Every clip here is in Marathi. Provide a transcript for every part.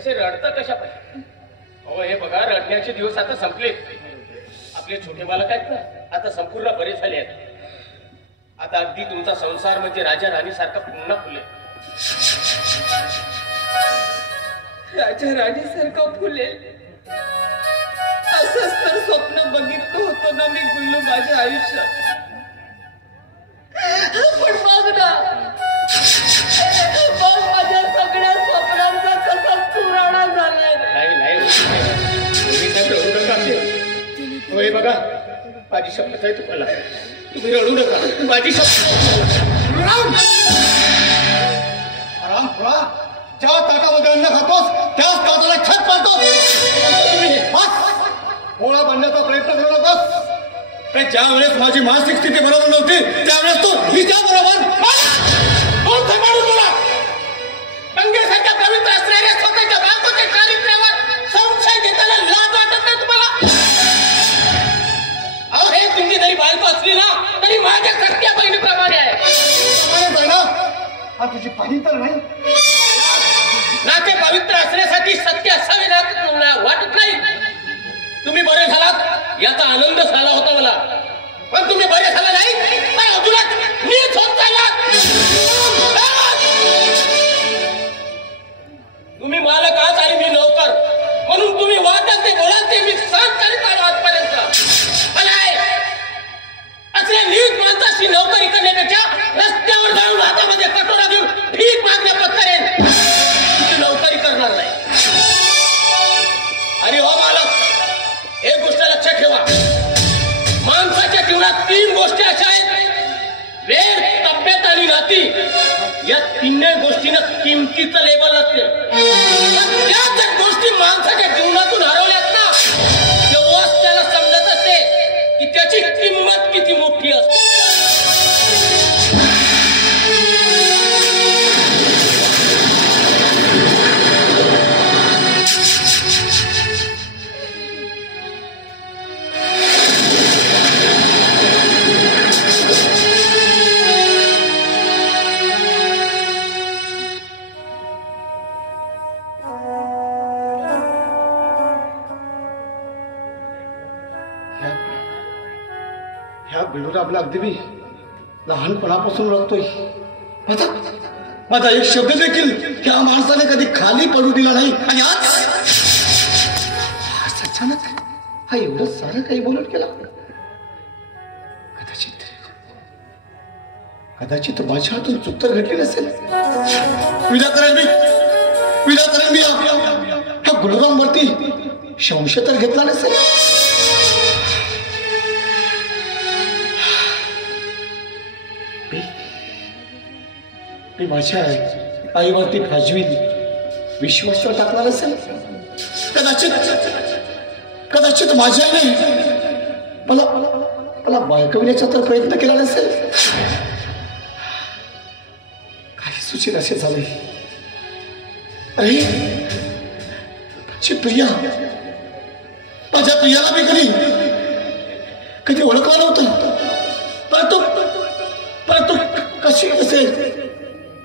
असे रडता कशा पाहिजे? हो हे बघा, रडण्याचे दिवस आता संपले. आपले छोटे बालक आहेत ना, आता संपूर्ण बरे झाले आहेत. आता अगदी तुमचा संसार म्हणजे राजा राणी सारखा पुन्हा फुले. राजा राणी सारखा फुलेल असंच तर स्वप्न बघितलं होतं ना मी गुल्लू माझ्या आयुष्यात. पण बघ ना, बघ माझ्या सगळ्या स्वप्नांचा कसा चुराडा झालाय. नाही नाही रडू नका. होय बघा, माझी शपथ आहे तुम्हाला, तुम्ही रडू नका. माझी शपथ. आराम थोडा. ज्या ताटामध्ये अन्न खातोस त्याच ताटाला छत पाडतोस. पोळा बनण्याचा प्रयत्न करू नकोस. ज्या वेळेस माझी मानसिक स्थिती बरोबर नव्हती त्यावेळेस तू हिच्या बरोबर अंगेसारख्या पवित्र असणाऱ्या स्वतःच्या बायकोच्या चारित्र्यावर संशय घेताना लाज वाटत नाही तुम्हाला? अहो हे तुमची जरी बायको असली ना तरी माझ्या सख्या बहिणीप्रमाणे आहे. हा तुझी पाणी तर नाही. नाते पवित्र असण्यासाठी सत्य असावे वाटत नाही. तुम्ही बरे झालात याचा आनंद झाला होता मला, पण तुम्ही बरे झाला नाही तर अजूनच नीच होत चाललात. तुम्ही मालक आहात आणि मी नौकर, म्हणून तुम्ही वाटत ते बोलाल ते मी सहन करीत आलो आजपर्यंत. असल्या नीट माणसाशी नोकरी करण्यापेक्षा रस्त्यावर जाऊन हातामध्ये कटोरा घेऊन भीक मागण्या पत्करेन. नोकरी करणार नाही. आणि हो मालक, एक गोष्ट लक्षात ठेवा, माणसाच्या जीवनात 3 गोष्टी अशा आहेत: वेळ, तब्येत आणि नाती. या 3 गोष्टींना किमतीचं लेबल नसते. त्या गोष्टी माणसाच्या जीवनातून हरवल्यात ना, तेव्हाच त्याला समजत असते की त्याची किंमत किती मोठी असते. बिलूराबला अगदी मी लहानपणापासून ओळखतोय. माझा एक शब्द देखील त्या माणसाने कधी खाली पडू दिला नाही. आणि आज अचानक हा एवढं सारं काही बोलून केला. कदाचित माझ्या हातून चूक तर घडली नसेल. विधाकरण मी ह्या गुलराम वरती संशय तर घेतला नसेल. मी माझ्या आईवरती फाजवी विश्वास टाकणार असेल. कदाचित माझ्या आईने मला बाळकविण्याचा तर प्रयत्न केला नसेल. काही सुचित असे झाले. अरे माझी प्रिया, माझ्या प्रियाला मी कधी ओळखला नव्हतं. परंतु कशी असेल,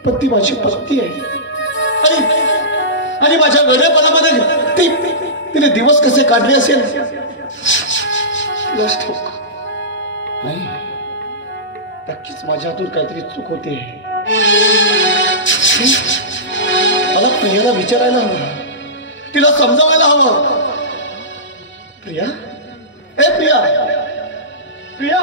पण ती माझी पत्नी आहे. आणि माझ्या वेडेपणामध्ये तिने दिवस कसे काढले असेल नाही. नक्कीच माझ्या हातून काहीतरी चूक होते. मला प्रियाला विचारायला हवं, तिला समजावायला हवं. प्रिया, ए प्रिया, प्रिया.